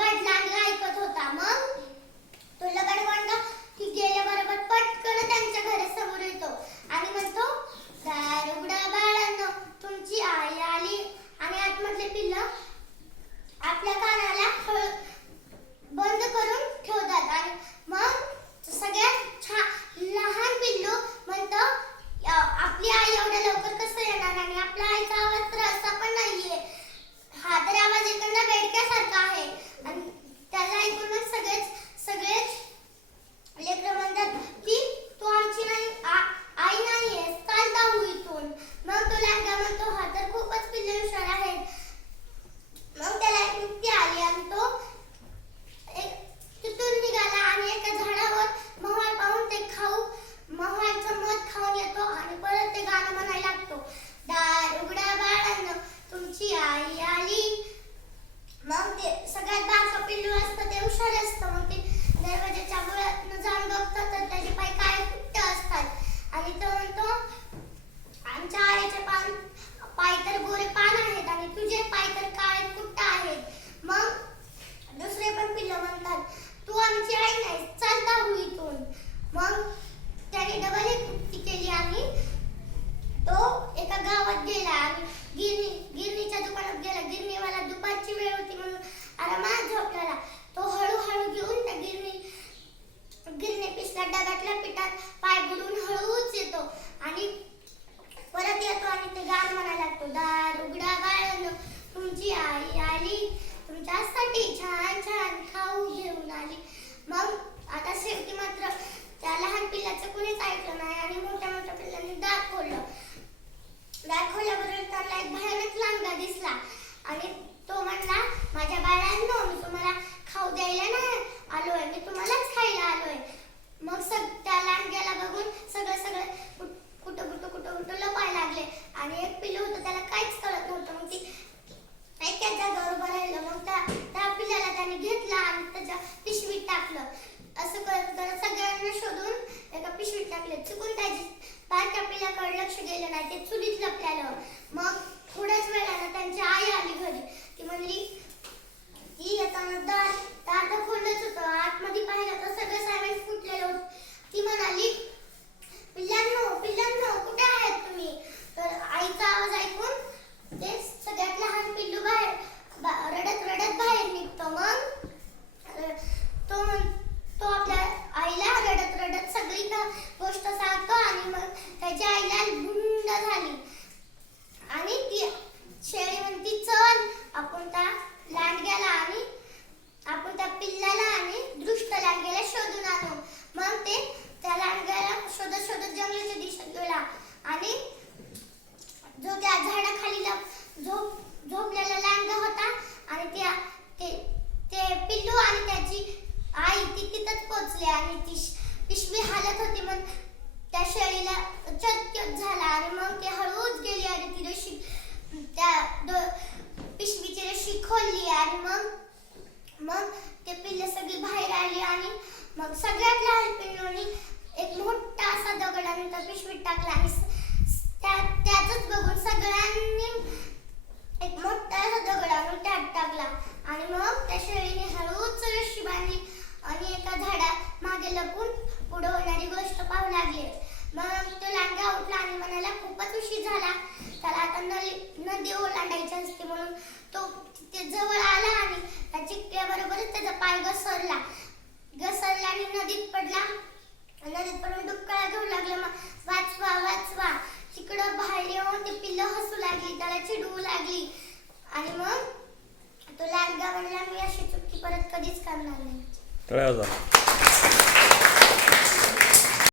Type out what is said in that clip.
वडिलांना ऐकत होता. मग? तुला लगड आलो आहे मी तुम्हालाच खायला आलो आहे मग सग त्या लांडग्याला बघून सगळं सगळं कुठं कुठं कुठं कुठं लपायला लागले. आणि एक पिल्लू होतं त्याला काहीच कळत नव्हतं. मग ती ऐक्या जागेवर राहिलं. मग त्या त्या पिल्ल्याला त्याने घेतला आणि त्याच्या पिशवीत टाकलं. असं करत करत सगळ्यांना शोधून एका पिशवीत टाकलं. चुकून त्याची बारक्या पिल्ल्याकडे लक्ष गेलं नाही. ते चुलीत लपल्यानं मग थोड्याच वेळानं त्यांची आई आली घरी. ती म्हणली ती येताना दार दार खोललंच होतं. आतमध्ये पाहिलं तर सगळं सायलेंट फुटलेलं होतं ती म्हणाली पिल्लांनो पिल्लांनो कुठे आहेत तुम्ही तर आईचा आवाज ऐकून ते सगळ्यात लहान पिल्लू बाहेर बा- रडत रडत बाहेर निघतो मग अ, तो म्हण- तो आपल्या आईला रडत रडत सगळी का गोष्ट सांगतो आणि मग त्याच्या आईला गुंड झाली आणि ती शेळी म्हणती चल आपण त्या लांडग्याला आणि आपण त्या पिल्लाला आणि दृष्ट लांडग्याला शोधून आणू मग ते त्या लांडग्याला शोधत शोधत जंगलाच्या दिशेत गेला आणि जो त्या झाडाखाली लप- झोप झोपलेला लांडगा होता आणि त्या ते ते पिल्लू आणि त्याची आई ती तिथंच पोचली आणि ती श- पिशवी हालत होती मग त्या शेळीला चटचट झाला आणि मग ती हळूच गेली आणि ती रशी त्या दो- पिशवीची रशी खोलली आणि मग मग ते पिल्ले सगळी बाहेर आली आणि मग सगळ्यात लहान पिल्लोनी एक मोठा असा दगड आणि त्या पिशवीत टाकला आणि त्या त्याच बघून सगळ्यांनी एक मोठा असा दगड आणून त्यात टाकला. आणि मग त्या शेळीने हळूच रशी बांधली आणि एका झाडा मागे लपून पुढे होणारी गोष्ट पाहू लागली. मग तो लांडगा उठला आणि म्हणाला खूपच उशीर झाला. त्याला आता नदी नदी ओलांडायची असते म्हणून तो तिथे जवळ आला आणि पाय घसरला. घसरला आणि नदीत पडला. नदीत पडून डुबकाळा घेऊ लागला. मग वाचवा वाचवा. तिकडं बाहेर येऊन ती पिल्लं हसू लागली. त्याला चिडवू लागली. आणि मग तो लांडगा म्हणला मी अशी चुकी परत कधीच करणार नाही.